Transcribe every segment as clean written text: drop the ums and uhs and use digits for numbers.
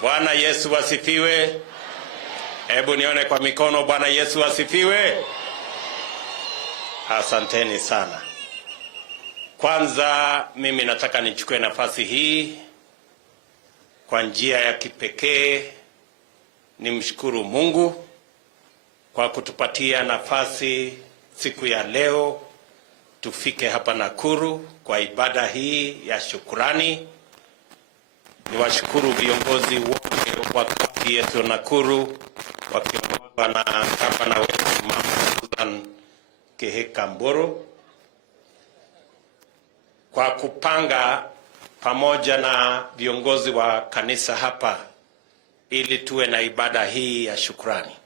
Bwana Yesu asifiwe. Hebu nione kwa mikono. Bwana Yesu asifiwe. Asanteni sana. Kwanza mimi nataka nichukue nafasi hii kwa njia ya kipekee nimshukuru Mungu kwa kutupatia nafasi siku ya leo tufike hapa Nakuru kwa ibada hii ya shukrani. Niwashukuru viongozi wote wa kaunti yetu Nakuru wakiongozwa na gavana wetu Mama Kehekamboro kwa kupanga pamoja na viongozi wa kanisa hapa ili tuwe na ibada hii ya shukrani.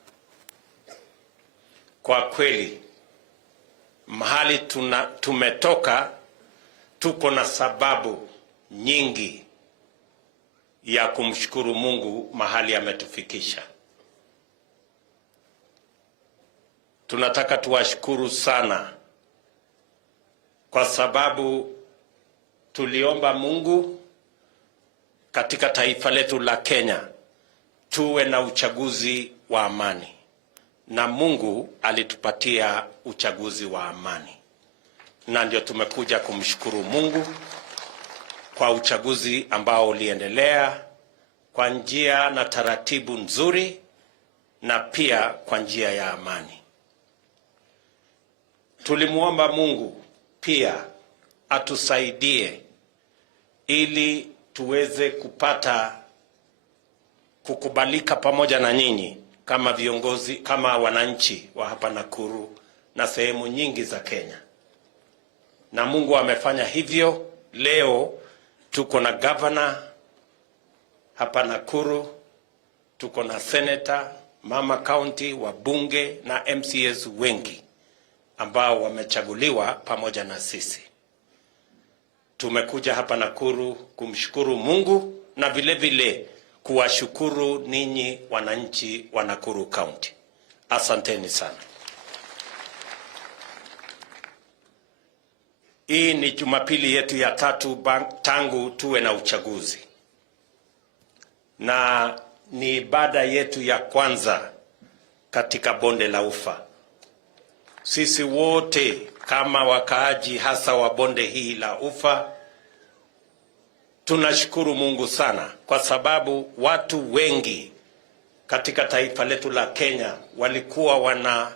Kwa kweli mahali tumetoka tuko na sababu nyingi ya kumshukuru Mungu mahali ametufikisha. Tunataka tuwashukuru sana kwa sababu tuliomba Mungu katika taifa letu la Kenya tuwe na uchaguzi wa amani, na Mungu alitupatia uchaguzi wa amani, na ndio tumekuja kumshukuru Mungu kwa uchaguzi ambao uliendelea kwa njia na taratibu nzuri na pia kwa njia ya amani. Tulimuomba Mungu pia atusaidie ili tuweze kupata kukubalika pamoja na nyinyi kama viongozi, kama wananchi wa hapa Nakuru na sehemu nyingi za Kenya. Na Mungu amefanya hivyo. Leo tuko na governor hapa Nakuru, tuko na senator, mama county, wabunge na MCAs wengi ambao wamechaguliwa pamoja na sisi. Tumekuja hapa Nakuru kumshukuru Mungu na vile vile kuwashukuru ninyi wananchi wa Nakuru County. Asanteni sana. Hii ni Jumapili yetu ya 3 tangu tuwe na uchaguzi, na ni ibada yetu ya kwanza katika bonde la Ufa. Sisi wote kama wakaaji hasa wa bonde hii la Ufa tunashukuru Mungu sana kwa sababu watu wengi katika taifa letu la Kenya walikuwa wanataka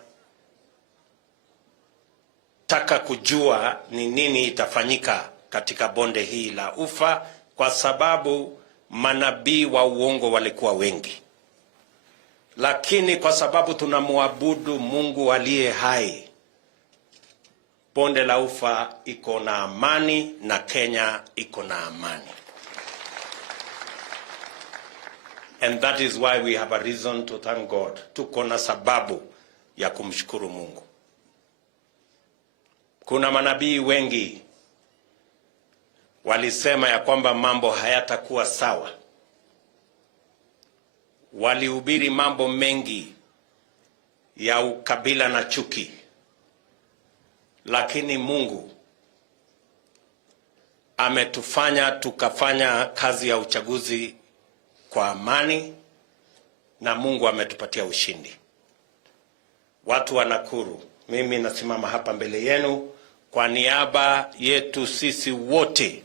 kujua ni nini itafanyika katika bonde hii la Ufa, kwa sababu manabii wa uongo walikuwa wengi. Lakini kwa sababu tunamwabudu Mungu aliye hai, bonde la Ufa iko na amani na Kenya iko na amani. And that is why we have a reason to thank God. Tuko na sababu ya kumshukuru Mungu. Kuna manabii wengi walisema ya kwamba mambo hayatakuwa sawa. Walihubiri mambo mengi ya ukabila na chuki. Lakini Mungu ametufanya tukafanya kazi ya uchaguzi kwa amani, na Mungu ametupatia ushindi. Watu wa Nakuru, mimi nasimama hapa mbele yenu kwa niaba yetu sisi wote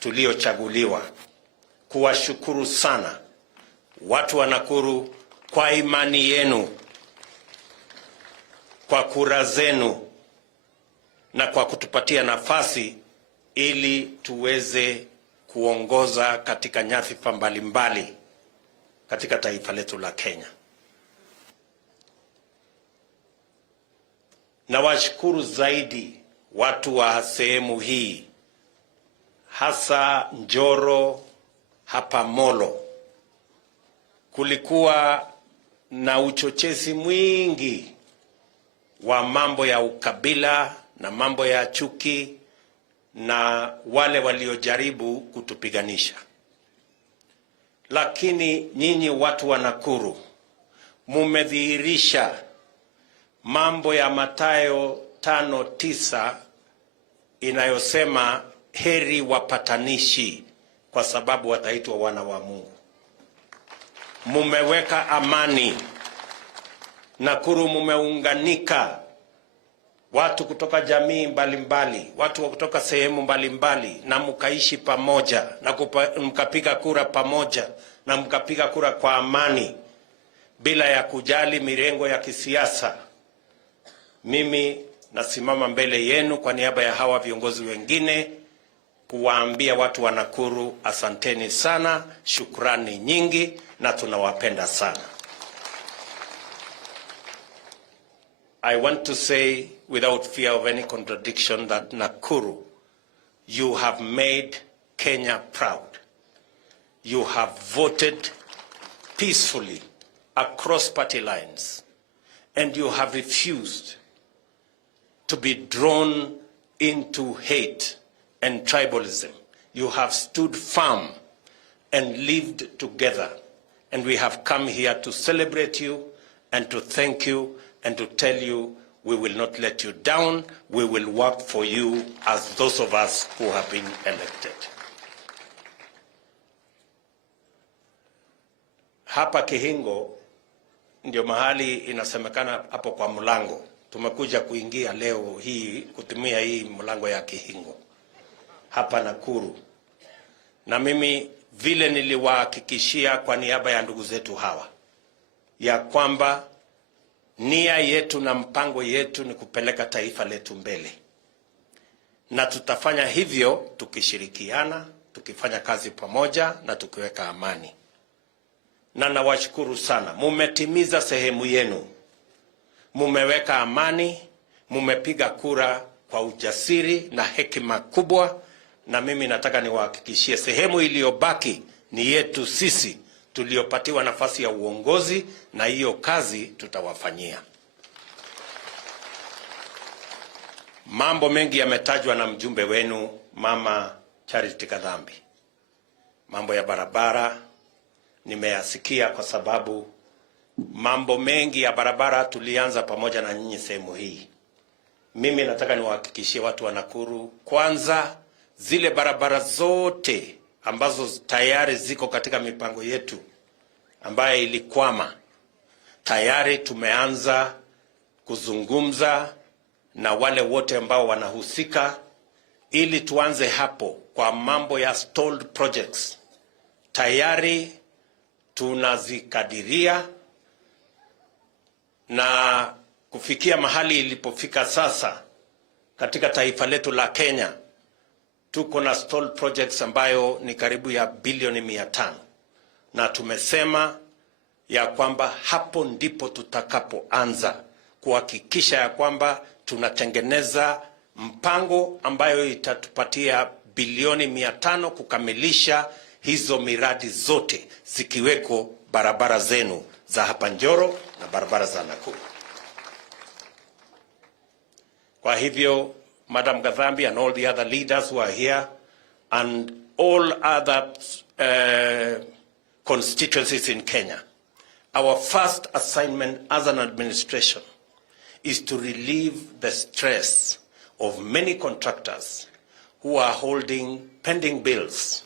tuliochaguliwa kuwashukuru sana watu wa Nakuru kwa imani yenu, kwa kura zenu, na kwa kutupatia nafasi ili tuweze kuongoza katika nyadhifa mbalimbali katika taifa letu la Kenya. Na washukuru zaidi watu wa sehemu hii, hasa Njoro hapa Molo. Kulikuwa na uchochezi mwingi wa mambo ya ukabila na mambo ya chuki na wale waliojaribu kutupiganisha. Lakini nyinyi watu wa Nakuru mumedhihirisha mambo ya Mathayo 5:9 inayosema heri wapatanishi kwa sababu wataitwa wana wa Mungu. mumeweka amani. Nakuru mumeunganika, watu kutoka jamii mbalimbali, watu kutoka sehemu mbalimbali, na mkaishi pamoja na mkapiga kura pamoja na mkapiga kura kwa amani bila ya kujali mirengo ya kisiasa. Mimi nasimama mbele yenu kwa niaba ya hawa viongozi wengine kuwaambia watu wa Nakuru asanteni sana, shukrani nyingi, na tunawapenda sana. I want to say without fear of any contradiction that Nakuru, you have made Kenya proud. You have voted peacefully across party lines, and you have refused to be drawn into hate and tribalism. You have stood firm and lived together, and we have come here to celebrate you and to thank you and to tell you we will not let you down. We will work for you as those of us who have been elected. Hapa Kihingo ndio mahali inasemekana hapo kwa mlango. Tumekuja kuingia leo hii kutumia hii mlango ya Kihingo hapa Nakuru. Na mimi vile niliwahakikishia kwa niaba ya ndugu zetu hawa ya kwamba nia yetu na mpango yetu ni kupeleka taifa letu mbele, na tutafanya hivyo tukishirikiana, tukifanya kazi pamoja na tukiweka amani. Na nawashukuru sana, mumetimiza sehemu yenu, mumeweka amani, mumepiga kura kwa ujasiri na hekima kubwa, na mimi nataka niwahakikishie sehemu iliyobaki ni yetu sisi tuliopatiwa nafasi ya uongozi, na hiyo kazi tutawafanyia. Mambo mengi yametajwa na mjumbe wenu Mama Charity Kadhambi. Mambo ya barabara nimeyasikia, kwa sababu mambo mengi ya barabara tulianza pamoja na nyinyi sehemu hii. Mimi nataka niwahakikishie watu wa Nakuru, kwanza zile barabara zote ambazo tayari ziko katika mipango yetu ambaye ilikwama, tayari tumeanza kuzungumza na wale wote ambao wanahusika ili tuanze hapo kwa mambo ya stalled projects. Tayari tunazikadiria, na kufikia mahali ilipofika sasa katika taifa letu la Kenya, tuko na stalled projects ambayo ni karibu ya bilioni 500, na tumesema ya kwamba hapo ndipo tutakapoanza kuhakikisha ya kwamba tunatengeneza mpango ambayo itatupatia bilioni 500 kukamilisha hizo miradi zote, zikiweko barabara zenu za hapa Njoro na barabara za Nakuru. Kwa hivyo, Madam Kadhambi and all the other leaders who are here and all other constituencies in Kenya, our first assignment as an administration is to relieve the stress of many contractors who are holding pending bills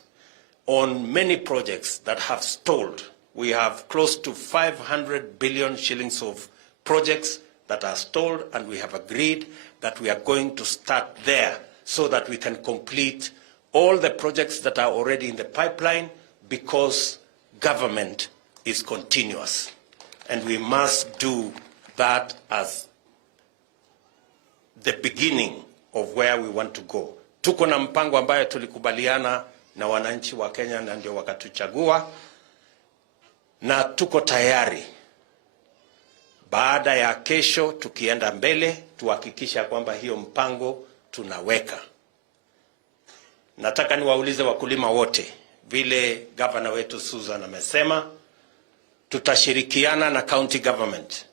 on many projects that have stalled. We have close to 500 billion shillings of projects that are stalled, and we have agreed that we are going to start there so that we can complete all the projects that are already in the pipeline, because government is continuous, and we must do that as the beginning of where we want to go. Tuko na mpango ambayo tulikubaliana na wananchi wa Kenya, na ndio wakatuchagua, na tuko tayari baada ya kesho tukienda mbele tuhakikisha kwamba hiyo mpango tunaweka. Nataka niwaulize wakulima wote, vile governor wetu Susan amesema, tutashirikiana na county government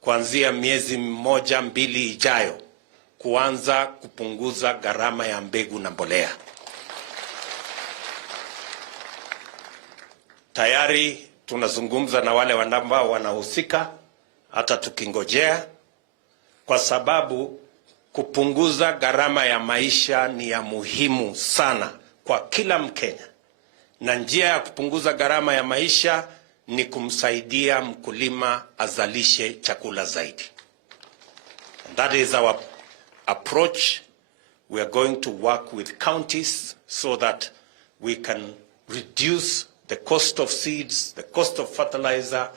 kuanzia miezi 1-2 ijayo kuanza kupunguza gharama ya mbegu na mbolea. Tayari tunazungumza na wale ambao wanahusika, hata tukingojea, kwa sababu kupunguza gharama ya maisha ni ya muhimu sana kwa kila Mkenya, na njia ya kupunguza gharama ya maisha ni kumsaidia mkulima azalishe chakula zaidi. And that is our approach. We are going to work with counties so that we can reduce the cost of seeds, the cost of fertilizer,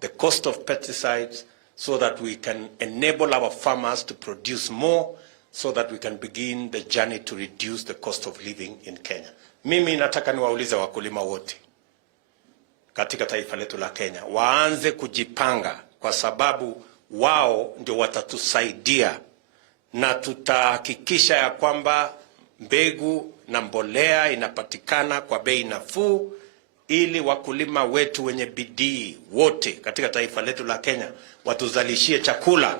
the cost of pesticides, so that we can enable our farmers to produce more, so that we can begin the journey to reduce the cost of living in Kenya. Mimi nataka niwaulize wakulima wote katika taifa letu la Kenya waanze kujipanga, kwa sababu wao ndio watatusaidia, na tutahakikisha ya kwamba mbegu na mbolea inapatikana kwa bei nafuu, ili wakulima wetu wenye bidii wote katika taifa letu la Kenya watuzalishie chakula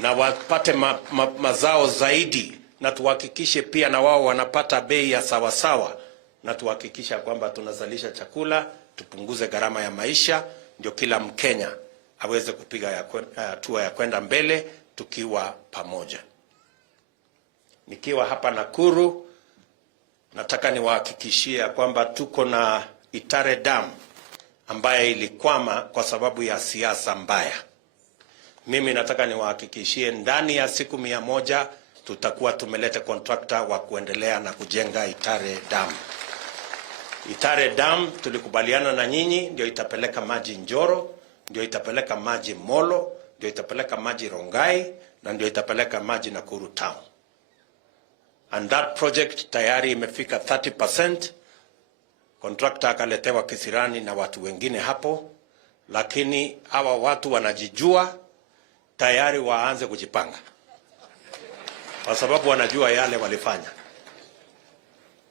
na wapate mazao zaidi, na tuhakikishe pia na wao wanapata bei ya sawasawa, na tuhakikisha kwamba tunazalisha chakula, tupunguze gharama ya maisha, ndio kila Mkenya aweze kupiga hatua ya kwenda mbele tukiwa pamoja. Nikiwa hapa Nakuru, nataka niwahakikishie kwamba tuko na Itare Dam ambaye ilikwama kwa sababu ya siasa mbaya. Mimi nataka niwahakikishie ndani ya siku 100 tutakuwa tumeleta contractor wa kuendelea na kujenga Itare Dam. Itare Dam tulikubaliana na nyinyi ndio itapeleka maji Njoro, ndio itapeleka maji Molo, ndio itapeleka maji Rongai, na ndio itapeleka maji Nakuru Town. And that project tayari imefika 30%. Contractor akaletewa kisirani na watu wengine hapo, lakini hawa watu wanajijua, tayari waanze kujipanga, kwa sababu wanajua yale walifanya.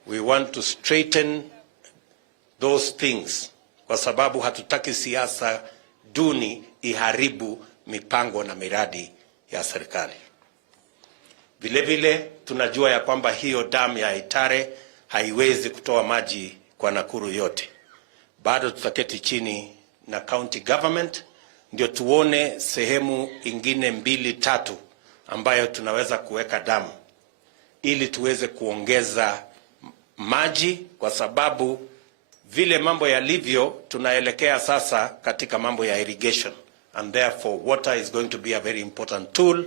We want to straighten those things, kwa sababu hatutaki siasa duni iharibu mipango na miradi ya serikali. Vile vile tunajua ya kwamba hiyo damu ya Itare haiwezi kutoa maji kwa Nakuru yote. Bado tutaketi chini na county government ndio tuone sehemu ingine 2-3 ambayo tunaweza kuweka damu, ili tuweze kuongeza maji, kwa sababu vile mambo yalivyo tunaelekea sasa katika mambo ya irrigation, and therefore water is going to be a very important tool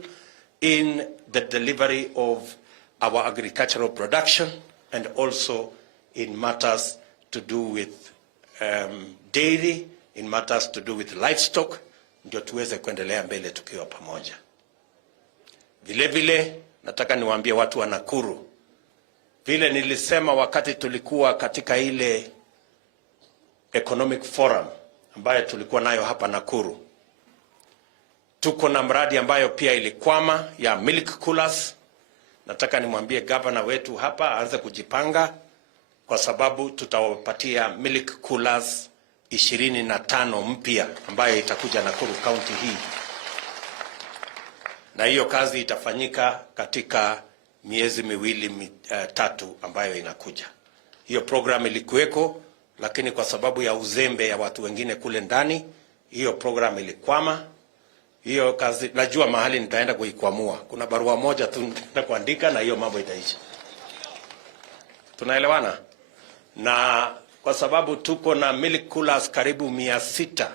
in the delivery of our agricultural production, and also in matters to do with dairy, in matters to do with livestock, ndio tuweze kuendelea mbele tukiwa pamoja. Vile vile nataka niwaambie watu wa Nakuru, vile nilisema wakati tulikuwa katika ile economic forum ambayo tulikuwa nayo hapa Nakuru, tuko na mradi ambayo pia ilikwama ya milk coolers. Nataka nimwambie governor wetu hapa aanze kujipanga, kwa sababu tutawapatia milk coolers 25 mpya ambayo itakuja Nakuru County hii, na hiyo kazi itafanyika katika miezi 2-3 ambayo inakuja. Hiyo program ilikuweko, lakini kwa sababu ya uzembe ya watu wengine kule ndani, hiyo program ilikwama. Hiyo kazi najua mahali nitaenda kuikwamua. Kuna barua moja tu na kuandika na hiyo mambo itaisha. Tunaelewana? Na kwa sababu tuko na milk coolers karibu 600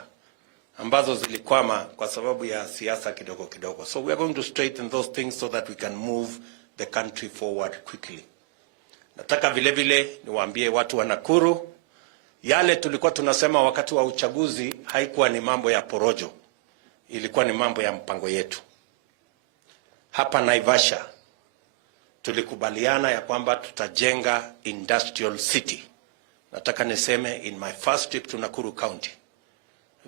ambazo zilikwama kwa sababu ya siasa kidogo kidogo. So we are going to straighten those things so that we can move the country forward quickly. Nataka vile vile niwaambie watu wa Nakuru, yale tulikuwa tunasema wakati wa uchaguzi haikuwa ni mambo ya porojo, ilikuwa ni mambo ya mpango yetu. Hapa Naivasha tulikubaliana ya kwamba tutajenga industrial city. Nataka niseme in my first trip to Nakuru County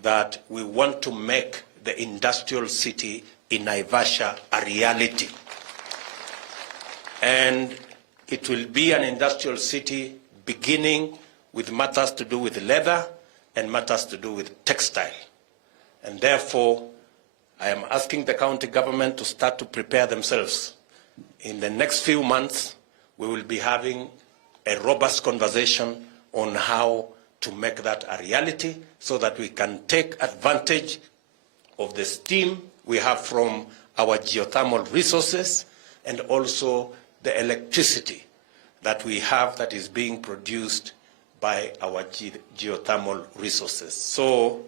that we want to make the industrial city in Naivasha a reality. And it will be an industrial city beginning with matters to do with leather and matters to do with textile. And therefore, I am asking the county government to start to prepare themselves. In the next few months, we will be having a robust conversation on how to make that a reality, so that we can take advantage of the steam we have from our geothermal resources, and also the electricity that we have that is being produced by our geothermal resources. So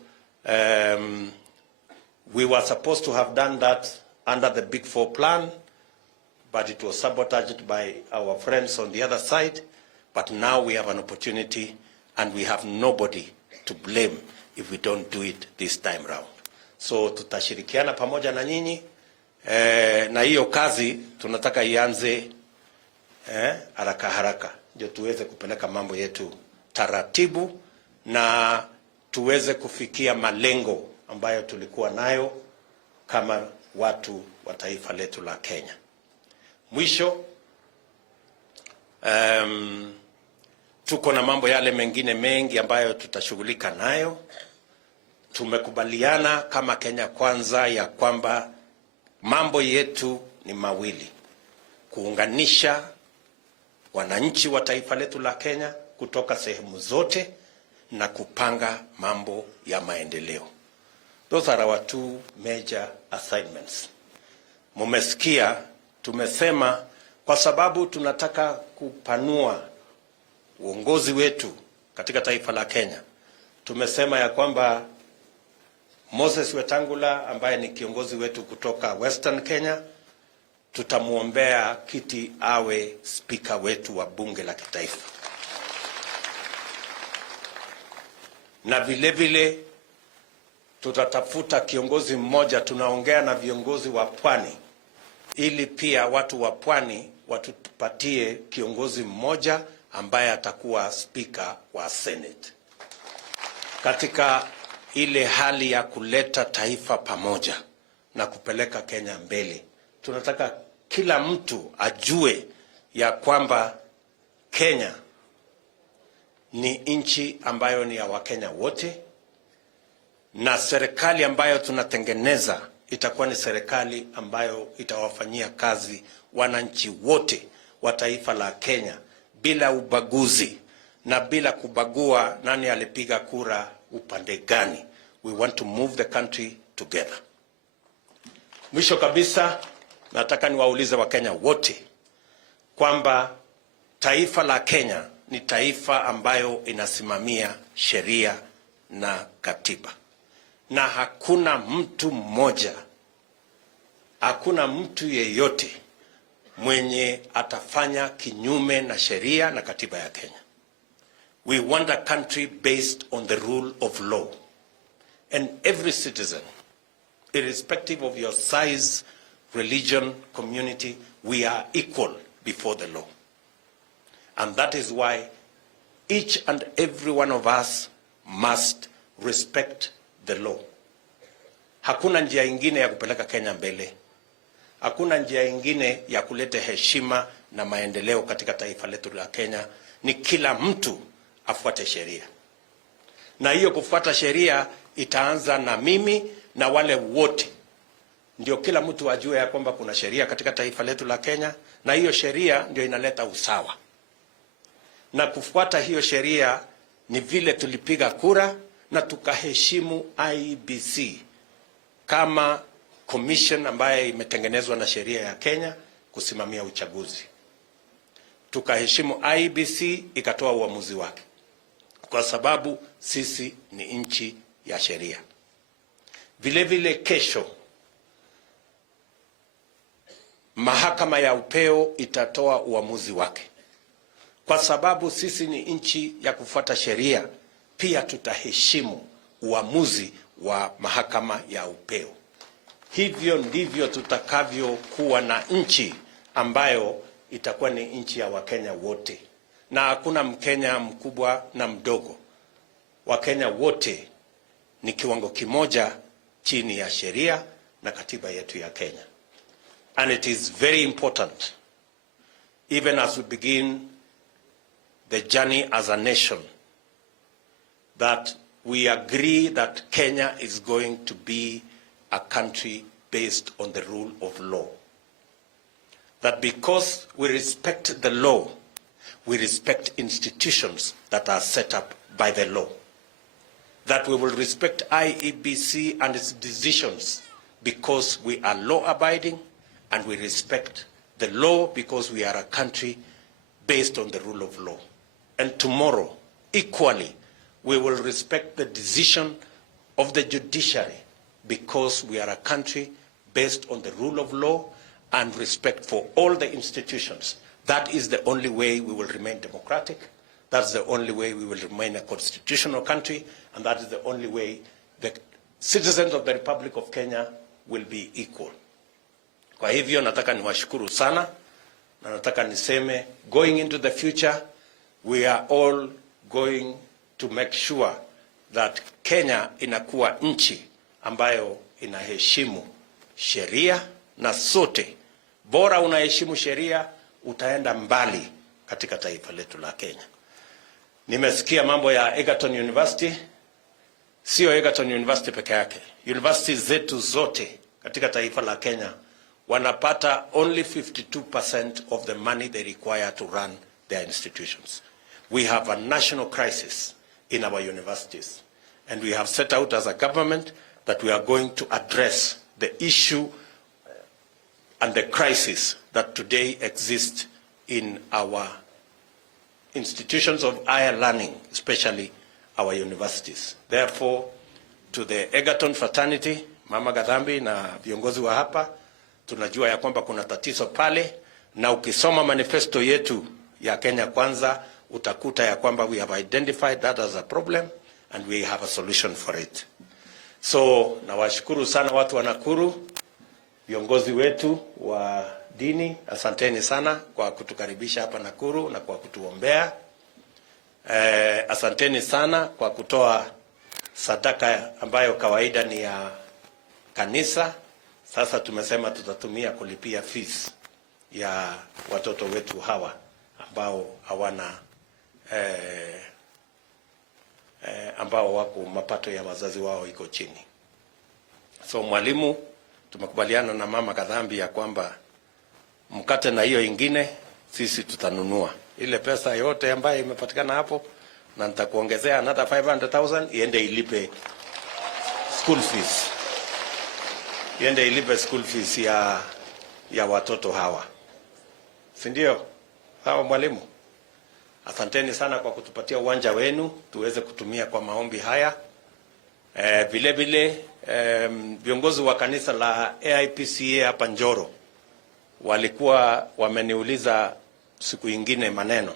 we were supposed to have done that under the Big Four plan, but it was sabotaged by our friends on the other side. But now we have an opportunity, and we have nobody to blame if we don't do it this time round. So tutashirikiana pamoja na nyinyi, na hiyo kazi tunataka ianze haraka haraka, ndio tuweze kupeleka mambo yetu taratibu na tuweze kufikia malengo ambayo tulikuwa nayo kama watu wa taifa letu la Kenya. Mwisho, tuko na mambo yale mengine mengi ambayo tutashughulika nayo. Tumekubaliana kama Kenya Kwanza ya kwamba mambo yetu ni mawili: kuunganisha wananchi wa taifa letu la Kenya kutoka sehemu zote na kupanga mambo ya maendeleo. Those are our two major assignments. Mumesikia tumesema kwa sababu tunataka kupanua uongozi wetu katika taifa la Kenya. Tumesema ya kwamba Moses Wetangula ambaye ni kiongozi wetu kutoka Western Kenya, tutamuombea kiti awe spika wetu wa bunge la kitaifa. Na vile vile tutatafuta kiongozi mmoja, tunaongea na viongozi wa pwani ili pia watu wa pwani watupatie kiongozi mmoja ambaye atakuwa spika wa Senate. Katika ile hali ya kuleta taifa pamoja na kupeleka Kenya mbele, tunataka kila mtu ajue ya kwamba Kenya ni nchi ambayo ni ya Wakenya wote, na serikali ambayo tunatengeneza itakuwa ni serikali ambayo itawafanyia kazi wananchi wote wa taifa la Kenya bila ubaguzi na bila kubagua nani alipiga kura upande gani. We want to move the country together. Mwisho kabisa, nataka niwaulize Wakenya wote kwamba taifa la Kenya ni taifa ambayo inasimamia sheria na katiba, na hakuna mtu mmoja, hakuna mtu yeyote mwenye atafanya kinyume na sheria na katiba ya Kenya. We want a country based on the rule of law, and every citizen, irrespective of your size, religion, community, we are equal before the law. And that is why each and every one of us must respect the law. Hakuna njia ingine ya kupeleka Kenya mbele. Hakuna njia ingine ya kuleta heshima na maendeleo katika taifa letu la Kenya. Ni kila mtu afuate sheria. Na hiyo kufuata sheria itaanza na mimi na wale wote. Ndio kila mtu ajue ya kwamba kuna sheria katika taifa letu la Kenya, na hiyo sheria ndio inaleta usawa. Na kufuata hiyo sheria ni vile tulipiga kura na tukaheshimu IEBC kama commission ambaye imetengenezwa na sheria ya Kenya kusimamia uchaguzi. Tukaheshimu IEBC, ikatoa uamuzi wake, kwa sababu sisi ni nchi ya sheria. Vile vile kesho mahakama ya upeo itatoa uamuzi wake. Kwa sababu sisi ni nchi ya kufuata sheria, pia tutaheshimu uamuzi wa mahakama ya upeo. Hivyo ndivyo tutakavyokuwa na nchi ambayo itakuwa ni nchi ya Wakenya wote, na hakuna Mkenya mkubwa na mdogo. Wakenya wote ni kiwango kimoja chini ya sheria na katiba yetu ya Kenya. And it is very important, even as we begin the journey as a nation, that we agree that Kenya is going to be a country based on the rule of law. That because we respect the law, we respect institutions that are set up by the law. That we will respect IEBC and its decisions because we are law-abiding, and we respect the law because we are a country based on the rule of law. And tomorrow, equally, we will respect the decision of the judiciary, because we are a country based on the rule of law and respect for all the institutions. That is the only way we will remain democratic. That's the only way we will remain a constitutional country, and that is the only way the citizens of the Republic of Kenya will be equal. Kwa hivyo nataka niwashukuru sana, na nataka niseme, going into the future, we are all going to make sure that Kenya inakuwa nchi ambayo inaheshimu sheria, na sote, bora unaheshimu sheria, utaenda mbali katika taifa letu la Kenya. Nimesikia mambo ya Egerton University. Sio Egerton University peke yake. Universities zetu zote katika taifa la Kenya wanapata only 52% of the money they require to run their institutions. We have a national crisis in our universities, and we have set out as a government that we are going to address the issue and the crisis that today exists in our institutions of higher learning, especially our universities. Therefore, to the Egerton fraternity, Mama Gadhambi na viongozi wa hapa, tunajua ya kwamba kuna tatizo pale, na ukisoma manifesto yetu ya Kenya Kwanza, utakuta ya kwamba we have identified that as a problem and we have a solution for it. So, nawashukuru sana watu wa Nakuru, viongozi wetu wa dini, asanteni sana kwa kutukaribisha hapa Nakuru na kwa kutuombea. Asanteni sana kwa kutoa sadaka ambayo kawaida ni ya kanisa. Sasa tumesema tutatumia kulipia fees ya watoto wetu hawa ambao hawana ambao wako mapato ya wazazi wao iko chini. So mwalimu, tumekubaliana na Mama Kadhambi ya kwamba mkate na hiyo ingine sisi tutanunua. Ile pesa yote ambayo imepatikana hapo, na nitakuongezea another 500,000 iende ilipe school fees. Iende ilipe school fees ya watoto hawa. Si ndio? Sawa mwalimu? Asanteni sana kwa kutupatia uwanja wenu tuweze kutumia kwa maombi haya. Vile vile viongozi wa kanisa la AIPCA hapa Njoro walikuwa wameniuliza siku ingine maneno